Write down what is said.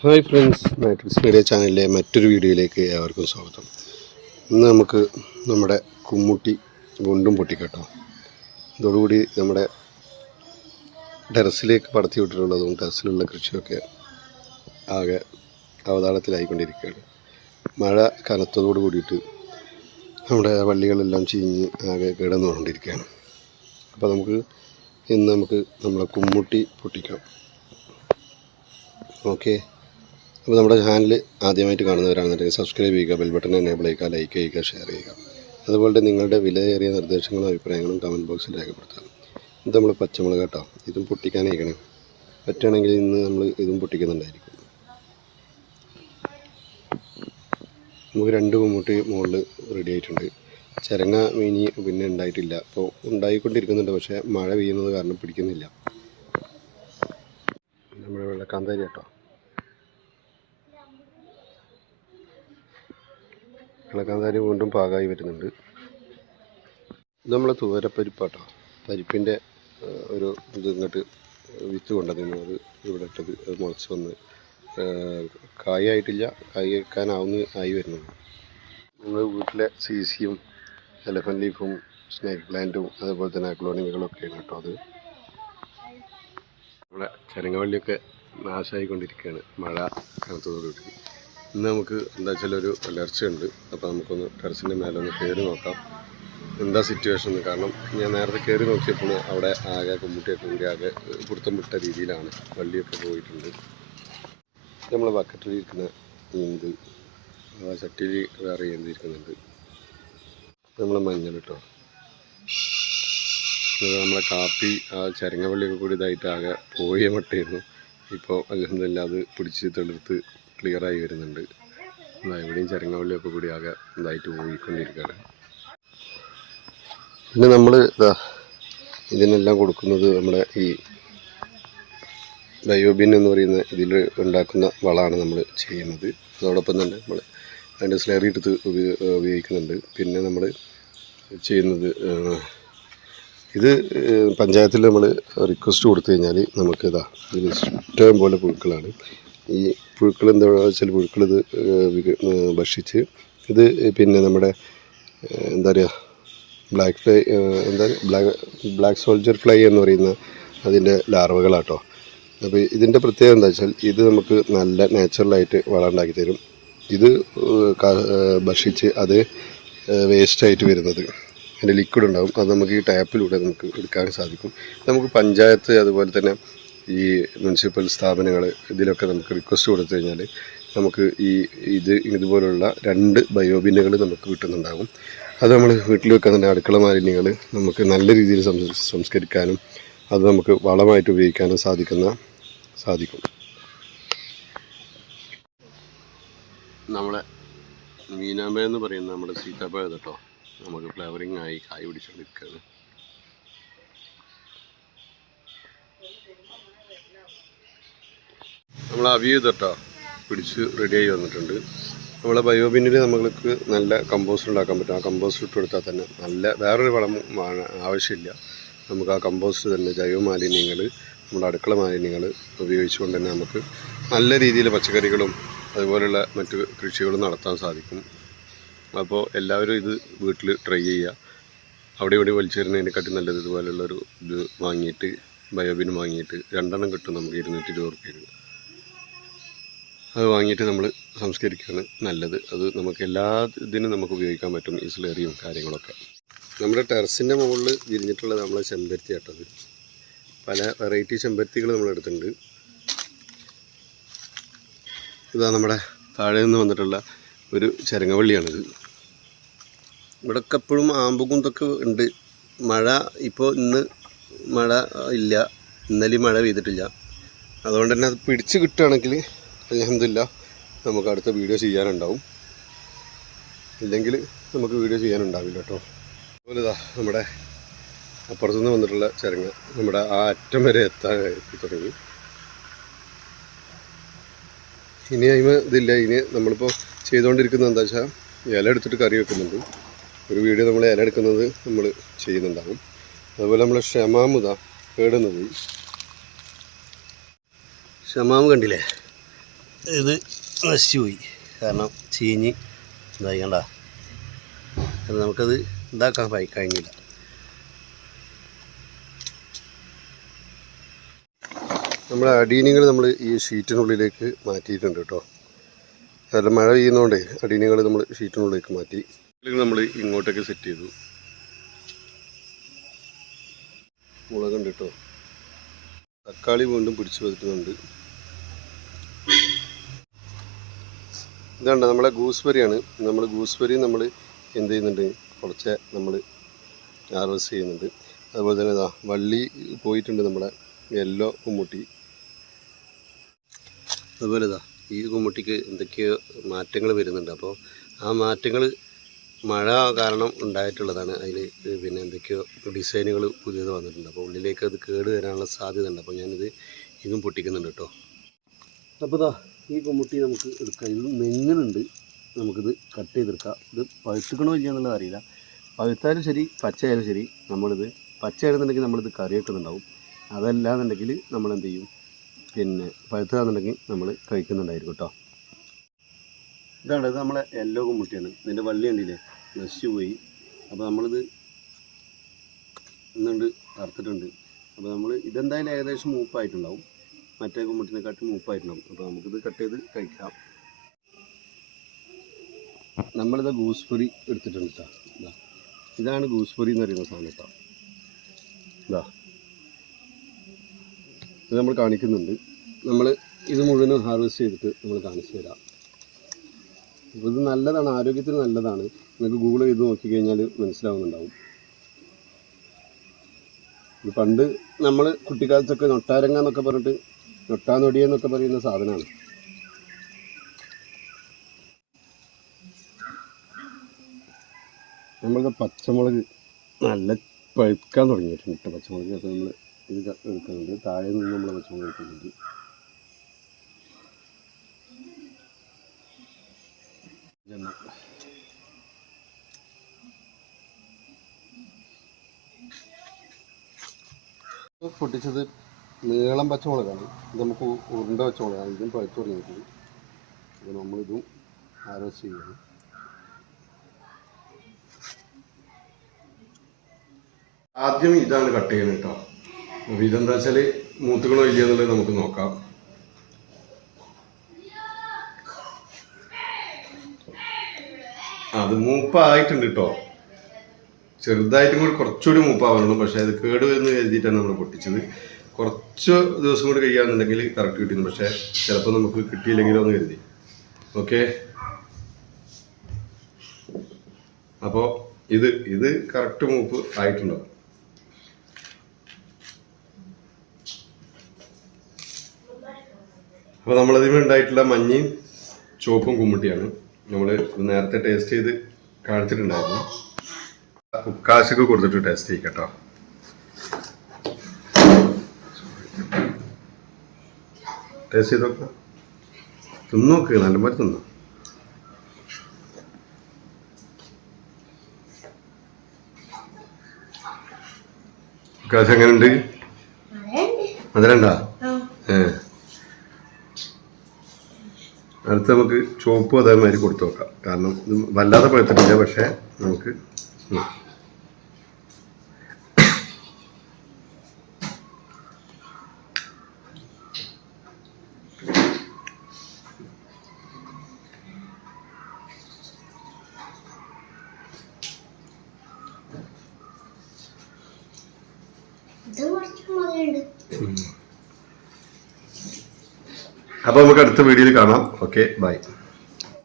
Hi friends matrix media ചാനലിലെ മറ്റൊരു വീഡിയോയിലേക്ക് ഏവർക്കും സ്വാഗതം. ഇന്ന് നമുക്ക് നമ്മുടെ കുമ്മുട്ടി വീണ്ടും പൊട്ടിക്കട്ടോ. ഇതോടുകൂടി നമ്മുടെ ടെറസിലേക്ക് പടത്തി വിട്ടിട്ടുള്ളതും ടെറസിലുള്ള കൃഷിയൊക്കെ ആകെ അവതാളത്തിലായിക്കൊണ്ടിരിക്കുകയാണ്. മഴ കനത്തതോട് കൂടിയിട്ട് നമ്മുടെ വള്ളികളെല്ലാം ചീഞ്ഞ് ആകെ കിടന്നുകൊണ്ടിരിക്കുകയാണ്. അപ്പോൾ നമുക്ക് ഇന്ന് നമുക്ക് നമ്മളെ കുമ്മുട്ടി പൊട്ടിക്കാം. ഓക്കെ. അപ്പോൾ നമ്മുടെ ചാനൽ ആദ്യമായിട്ട് കാണുന്നവരാണെന്നുണ്ടെങ്കിൽ സബ്സ്ക്രൈബ് ചെയ്യുക ബെൽ ബട്ടൺ എനേബിൾ ചെയ്യുക ലൈക്ക് ചെയ്യുക ഷെയർ ചെയ്യുക. അതുപോലെ നിങ്ങളുടെ വിലയേറിയ നിർദ്ദേശങ്ങളും അഭിപ്രായങ്ങളും കമന്റ് ബോക്സിൽ രേഖപ്പെടുത്തുക. ഇത് നമ്മൾ പച്ചമുളക് കേട്ടോ. ഇതും പൊട്ടിക്കാനായിക്കണേ പറ്റുകയാണെങ്കിൽ ഇന്ന് നമ്മൾ ഇതും പൊട്ടിക്കുന്നുണ്ടായിരിക്കും. നമുക്ക് രണ്ട് കുമ്മൂട്ടി മുകളിൽ റെഡി ആയിട്ടുണ്ട്. ചിരങ്ങ മീനി പിന്നെ ഉണ്ടായിട്ടില്ല. അപ്പോൾ ഉണ്ടായിക്കൊണ്ടിരിക്കുന്നുണ്ട്. പക്ഷേ മഴ പെയ്യുന്നത് കാരണം പിടിക്കുന്നില്ല. നമ്മുടെ വെള്ളക്കാന്താരി കേട്ടോ. വെള്ളക്കാന്താരി വീണ്ടും പാകമായി വരുന്നുണ്ട്. നമ്മൾ തുവരപ്പരിപ്പാട്ടോ പരിപ്പിന്റെ ഒരു ഇത് ഇങ്ങോട്ട് വിത്ത് കൊണ്ടുവന്നു അത് ഇവിടെ ഇട്ടത് അത് മുളച്ച് വന്ന് കായായിട്ടില്ല കായ് വെക്കാനാവുന്ന ആയി വരുന്നത് നമ്മൾ വീട്ടിലെ സി സിയും എലഫൻ ലീഫും സ്നേക്ക് പ്ലാന്റും അതുപോലെ തന്നെ അക്ലോണിമകളൊക്കെയാണ് കേട്ടോ അത്. നമ്മുടെ ചരങ്ങവള്ളിയൊക്കെ നാശമായിക്കൊണ്ടിരിക്കുകയാണ് മഴ കനത്തതോടുകൂടി ഇന്ന് നമുക്ക് എന്താ വെച്ചാൽ ഒരു അലർച്ചയുണ്ട് അപ്പോൾ നമുക്കൊന്ന് ടെറസിന്റെ മേലെ ഒന്ന് കയറി നോക്കാം. എന്താ സിറ്റുവേഷൻ എന്ന്. കാരണം ഞാൻ നേരത്തെ കയറി നോക്കിയപ്പോൾ അവിടെ ആകെ കുമ്മുട്ടിയൊക്കെ കൂടി ആകെ പുറത്തും വിട്ട രീതിയിലാണ് വള്ളിയൊക്കെ പോയിട്ടുണ്ട്. നമ്മൾ ബക്കറ്റിൽ ഇരിക്കുന്ന ഈന്ത് ചട്ടിയിൽ വേറെ ഈന്ത് ഇരിക്കുന്നുണ്ട് നമ്മളെ മഞ്ഞൾ കേട്ടോ നമ്മളെ കാപ്പി ആ ചരങ്ങവള്ളിയൊക്കെ കൂടി ഇതായിട്ട് ആകെ പോയ മട്ടായിരുന്നു ഇപ്പോൾ അലഹമില്ല അത് പിടിച്ച് തെളിർത്ത് ക്ലിയറായി വരുന്നുണ്ട്. ഇവിടെയും ചരങ്ങവള്ളിയൊക്കെ കൂടി ആകെ ഇതായിട്ട് പോയിക്കൊണ്ടിരിക്കുകയാണ് പിന്നെ നമ്മൾ ഇതാ ഇതിനെല്ലാം കൊടുക്കുന്നത് നമ്മുടെ ഈ ബയോബിൻ എന്ന് പറയുന്ന ഇതിൽ ഉണ്ടാക്കുന്ന വളമാണ് നമ്മൾ ചെയ്യുന്നത്. അതോടൊപ്പം തന്നെ നമ്മൾ അതിന്റെ സ്ലറി എടുത്ത് ഉപയോ- ഉപയോഗിക്കുന്നുണ്ട്. പിന്നെ നമ്മൾ ചെയ്യുന്നത് ഇത് പഞ്ചായത്തിൽ നമ്മൾ റിക്വസ്റ്റ് കൊടുത്തു കഴിഞ്ഞാൽ നമുക്ക് ഇതാ ഇതിൽ ഇഷ്ടം പോലെ പുഴുക്കളാണ്. ഈ പുഴുക്കൾ എന്താ വെച്ചാൽ പുഴുക്കൾ ഇത് ഭക്ഷിച്ച് ഇത് പിന്നെ നമ്മുടെ എന്താ പറയുക ബ്ലാക്ക് ഫ്ലൈ എന്താ ബ്ലാക്ക് ബ്ലാക്ക് സോൾജർ ഫ്ലൈ എന്ന് പറയുന്ന അതിന്റെ ലാർവകളാട്ടോ. അപ്പോൾ ഇതിന്റെ പ്രത്യേകത എന്താ വെച്ചാൽ ഇത് നമുക്ക് നല്ല നാച്ചുറലായിട്ട് വളമുണ്ടാക്കി തരും. ഇത് ഭക്ഷിച്ച് അത് വേസ്റ്റായിട്ട് വരുന്നത്. അതിന്റെ ലിക്വിഡ് ഉണ്ടാകും അത് നമുക്ക് ഈ ടാപ്പിലൂടെ നമുക്ക് എടുക്കാൻ സാധിക്കും. നമുക്ക് പഞ്ചായത്ത് അതുപോലെ തന്നെ ഈ മുനിസിപ്പൽ സ്ഥാപനങ്ങൾ ഇതിലൊക്കെ നമുക്ക് റിക്വസ്റ്റ് കൊടുത്തു കഴിഞ്ഞാൽ നമുക്ക് ഈ ഇത് ഇതുപോലുള്ള രണ്ട് ബയോബിന്നുകൾ നമുക്ക് കിട്ടുന്നുണ്ടാകും. അത് നമ്മൾ വീട്ടിൽ വെക്കുന്ന അടുക്കള മാലിന്യങ്ങൾ നമുക്ക് നല്ല രീതിയിൽ സംസ്കരിക്കാനും അത് നമുക്ക് വളമായിട്ട് ഉപയോഗിക്കാനും സാധിക്കുന്ന സാധിക്കും. നമ്മളെ മീനാമ്പ എന്ന് പറയുന്ന നമ്മുടെ സീതാപ്പഴം കേട്ടോ നമുക്ക് ഫ്ലവറിങ് ആയി കായ് പിടിച്ചുകൊണ്ടിരിക്കുകയാണ് നമ്മൾ അവിയു കേട്ടോ പിടിച്ച് റെഡിയായി വന്നിട്ടുണ്ട്. നമ്മളെ ബയോബിന്നിൽ നമ്മൾക്ക് നല്ല കമ്പോസ്റ്റ് ഉണ്ടാക്കാൻ പറ്റും. ആ കമ്പോസ്റ്റ് ഇട്ട് കൊടുത്താൽ തന്നെ നല്ല വേറൊരു വളം ആവശ്യമില്ല. നമുക്ക് ആ കമ്പോസ്റ്റ് തന്നെ ജൈവ മാലിന്യങ്ങൾ നമ്മുടെ അടുക്കള മാലിന്യങ്ങൾ ഉപയോഗിച്ചുകൊണ്ട് തന്നെ നമുക്ക് നല്ല രീതിയിൽ പച്ചക്കറികളും അതുപോലെയുള്ള മറ്റു കൃഷികളും നടത്താൻ സാധിക്കും. അപ്പോൾ എല്ലാവരും ഇത് വീട്ടിൽ ട്രൈ ചെയ്യുക. അവിടെ ഇവിടെ വലിച്ചെറിയുന്നതിനെക്കാട്ടി നല്ലത് ഇതുപോലുള്ളൊരു ഇത് വാങ്ങിയിട്ട് ബയോബിൻ വാങ്ങിയിട്ട് രണ്ടെണ്ണം കിട്ടും നമുക്ക് ഇരുന്നൂറ്റി ഇരുപത് റുപ്യക്ക് അത് വാങ്ങിയിട്ട് നമ്മൾ സംസ്കരിക്കുകയാണ് നല്ലത്. അത് നമുക്ക് എല്ലാ ഇതിനും നമുക്ക് ഉപയോഗിക്കാൻ പറ്റും ഈ സ്ലേറിയും കാര്യങ്ങളൊക്കെ. നമ്മുടെ ടെറസിന്റെ മുകളിൽ വിരിഞ്ഞിട്ടുള്ള നമ്മളെ ചെമ്പരത്തി ആട്ടത് പല വെറൈറ്റി ചെമ്പരത്തികൾ നമ്മളെടുത്തിട്ടുണ്ട് ഇതാ നമ്മുടെ താഴെ നിന്ന് വന്നിട്ടുള്ള ഒരു ചരങ്ങവള്ളിയാണിത്. ഇവിടെയൊക്കെ എപ്പോഴും ആമ്പും ഇതൊക്കെ ഉണ്ട്. മഴ ഇപ്പോൾ ഇന്ന് മഴ ഇല്ല. ഇന്നലെ മഴ പെയ്തിട്ടില്ല. അതുകൊണ്ട് തന്നെ അത് പിടിച്ച് കിട്ടുകയാണെങ്കിൽ അലഹമില്ല നമുക്ക് അടുത്ത വീഡിയോ ചെയ്യാനുണ്ടാവും. ഇല്ലെങ്കിൽ നമുക്ക് വീഡിയോ ചെയ്യാനുണ്ടാവില്ല കേട്ടോ. അതുപോലെ ഇതാ നമ്മുടെ അപ്പുറത്തുനിന്ന് വന്നിട്ടുള്ള ചരങ്ങ നമ്മുടെ ആ അറ്റം വരെ എത്താൻ എത്തി തുടങ്ങി. ഇനി അതിന് ഇതില്ല. ഇനി നമ്മളിപ്പോൾ ചെയ്തുകൊണ്ടിരിക്കുന്നത് എന്താ വെച്ചാൽ ഇല എടുത്തിട്ട് കറി വെക്കുന്നുണ്ട്. ഒരു വീഡിയോ നമ്മൾ ഇല എടുക്കുന്നത് നമ്മൾ ചെയ്യുന്നുണ്ടാകും അതുപോലെ നമ്മൾ ഷമാമുത കേടുന്നത്. ഷമാമ് കണ്ടില്ലേ? ഇത് നശിച്ചു പോയി. കാരണം ചീഞ്ഞ് ഇതായി കണ്ട. നമുക്കത് ഇതാക്കാൻ പായി കഴിഞ്ഞില്ല. നമ്മുടെ അടീനികൾ നമ്മൾ ഈ ഷീറ്റിനുള്ളിലേക്ക് മാറ്റിയിട്ടുണ്ട് കേട്ടോ. കാരണം മഴ പെയ്യുന്നതുകൊണ്ടേ അടീനികൾ നമ്മൾ ഷീറ്റിനുള്ളിലേക്ക് മാറ്റി. നമ്മൾ ഇങ്ങോട്ടേക്ക് സെറ്റ് ചെയ്തു. മുളകുണ്ട് കേട്ടോ. തക്കാളി വീണ്ടും പിടിച്ചു പറ്റുന്നുണ്ട് ഇതാണ്ട് നമ്മളെ ഗൂസ്ബെറിയാണ്. നമ്മൾ ഗൂസ്ബെറി നമ്മൾ എന്ത് ചെയ്യുന്നുണ്ട് കുറച്ച് നമ്മൾ ഹാർവെസ്റ്റ് ചെയ്യുന്നുണ്ട്. അതുപോലെ തന്നെ ഇതാ വള്ളി പോയിട്ടുണ്ട് നമ്മുടെ യെല്ലോ കുമ്മുട്ടി. അതുപോലെ ഇതാ ഈ കുമ്മുട്ടിക്ക് എന്തൊക്കെയോ മാറ്റങ്ങൾ വരുന്നുണ്ട്. അപ്പോൾ ആ മാറ്റങ്ങൾ മഴ കാരണം ഉണ്ടായിട്ടുള്ളതാണ്. അതിൽ പിന്നെ എന്തൊക്കെയോ ഡിസൈനുകൾ പുതിയത് വന്നിട്ടുണ്ട്. അപ്പോൾ ഉള്ളിലേക്ക് അത് കേട് വരാനുള്ള സാധ്യത ഉണ്ട് അപ്പോൾ ഞാനിത് ഇതും പൊട്ടിക്കുന്നുണ്ട് കേട്ടോ. അപ്പോൾ ഇതാ ഈ കുമ്മുട്ടി നമുക്ക് എടുക്കാം. ഇത് നെങ്ങനുണ്ട് നമുക്കിത് കട്ട് ചെയ്തെടുക്കാം. ഇത് പഴുത്തുക്കണോ ഇല്ല എന്നുള്ളത് അറിയില്ല. പഴുത്താലും ശരി പച്ചയായാലും ശരി നമ്മളിത് പച്ചയായിരുന്നുണ്ടെങ്കിൽ നമ്മളിത് കറി വെക്കുന്നുണ്ടാവും അതല്ലാന്നുണ്ടെങ്കിൽ നമ്മൾ എന്ത് ചെയ്യും പിന്നെ പഴുത്തതാണെന്നുണ്ടെങ്കിൽ നമ്മൾ കഴിക്കുന്നുണ്ടായിരിക്കും കേട്ടോ. ഇതാണ് ഇത് നമ്മളെ യെല്ലോ കുമ്മുട്ടിയാണ് ഇതിന്റെ വള്ളി ഉണ്ടില്ലേ നശിച്ചു പോയി. അപ്പോൾ നമ്മളിത് ഇന്നുണ്ട് അറുത്തിട്ടുണ്ട് അപ്പോൾ നമ്മൾ ഇതെന്തായാലും ഏകദേശം മൂപ്പായിട്ടുണ്ടാവും. മറ്റേ കുമ്മുട്ടിനെക്കാട്ടി മൂപ്പായിട്ടുണ്ടാവും. അപ്പോൾ നമുക്കിത് കട്ട് ചെയ്ത് കഴിക്കാം. നമ്മളിത് ഗൂസ്ബെറി എടുത്തിട്ടുണ്ട് കേട്ടോ ഇതാ ഇതാണ് ഗൂസ്ബെറി എന്ന് പറയുന്ന സാധനം കേട്ടോ ഇതാ ഇത് നമ്മൾ കാണിക്കുന്നുണ്ട്. നമ്മൾ ഇത് മുഴുവനും ഹാർവെസ്റ്റ് ചെയ്തിട്ട് നമ്മൾ കാണിച്ചു തരാം. അപ്പോൾ ഇത് നല്ലതാണ് ആരോഗ്യത്തിന് നല്ലതാണ്. നിങ്ങൾക്ക് ഗൂഗിൾ ചെയ്ത് നോക്കിക്കഴിഞ്ഞാൽ മനസ്സിലാവുന്നുണ്ടാവും. പണ്ട് നമ്മൾ കുട്ടിക്കാലത്തൊക്കെ നൊട്ടാരങ്ങ എന്നൊക്കെ പറഞ്ഞിട്ട് നൊട്ടാനൊടിയ എന്നൊക്കെ പറയുന്ന സാധനമാണ് നമ്മളുടെ പച്ചമുളക് നല്ല പഴുക്കാൻ തുടങ്ങിയിട്ടുണ്ട് കേട്ടോ പച്ചമുളക് അപ്പോൾ നമ്മൾ ഇത് എടുക്കുന്നുണ്ട്. താഴെ നിന്ന് നമ്മൾ പച്ചമുളക് എടുക്കുന്നുണ്ട്. പൊട്ടിച്ചത് നീളം പച്ചമുളകാണ്. ഇത് നമുക്ക് ഉരുണ്ട പച്ചമുളകാണ്. ഇതും പഴുത്തു തുടങ്ങിയിട്ടുണ്ട്. അപ്പോൾ നമ്മളിതും ആരോസ് ചെയ്യണം. ആദ്യം ഇതാണ് കട്ട് ചെയ്യുന്നത് കേട്ടോ അപ്പോൾ ഇതെന്താ വെച്ചാൽ മൂത്തുകളോ ഇല്ല എന്നുള്ളത് നമുക്ക് നോക്കാം. അത് മൂപ്പായിട്ടുണ്ട് കേട്ടോ ചെറുതായിട്ടും കൂടി കുറച്ചുകൂടി മൂപ്പാവുന്നുള്ളൂ പക്ഷേ അത് കേട് എന്ന് കരുതിയിട്ടാണ് നമ്മൾ പൊട്ടിച്ചത്. കുറച്ച് ദിവസം കൂടി കഴിയാന്നുണ്ടെങ്കിൽ കറക്റ്റ് കിട്ടിയിരുന്നു. പക്ഷേ ചിലപ്പോൾ നമുക്ക് കിട്ടിയില്ലെങ്കിലോ എന്ന് കരുതി. ഓക്കെ അപ്പോൾ ഇത് ഇത് കറക്റ്റ് മൂപ്പ് ആയിട്ടുണ്ടോ? അപ്പോൾ നമ്മളതിന് ഉണ്ടായിട്ടുള്ള മഞ്ഞയും ചുവപ്പും കുമ്മിട്ടിയാണ്. നമ്മൾ നേരത്തെ ടേസ്റ്റ് ചെയ്ത് കാണിച്ചിട്ടുണ്ടായിരുന്നു. ഉക്കാശക്ക് കൊടുത്തിട്ട് ടേസ്റ്റ് ചെയ്യിക്കട്ടോ ടേസ്റ്റ് ചെയ്ത് നോക്കുക തിന്നു നോക്ക് നല്ല മാതിരി തിന്നു. കാശ് എങ്ങനെയുണ്ട് അതിലുണ്ടാ ഏ. അടുത്ത് നമുക്ക് ചുവപ്പ് അതേമാതിരി കൊടുത്തു നോക്കാം. കാരണം ഇത് വല്ലാതെ പഴുത്തിട്ടില്ല പക്ഷേ നമുക്ക് മധുരമുണ്ട് അപ്പോൾ നമുക്ക് അടുത്ത വീഡിയോയിൽ കാണാം. Okay bye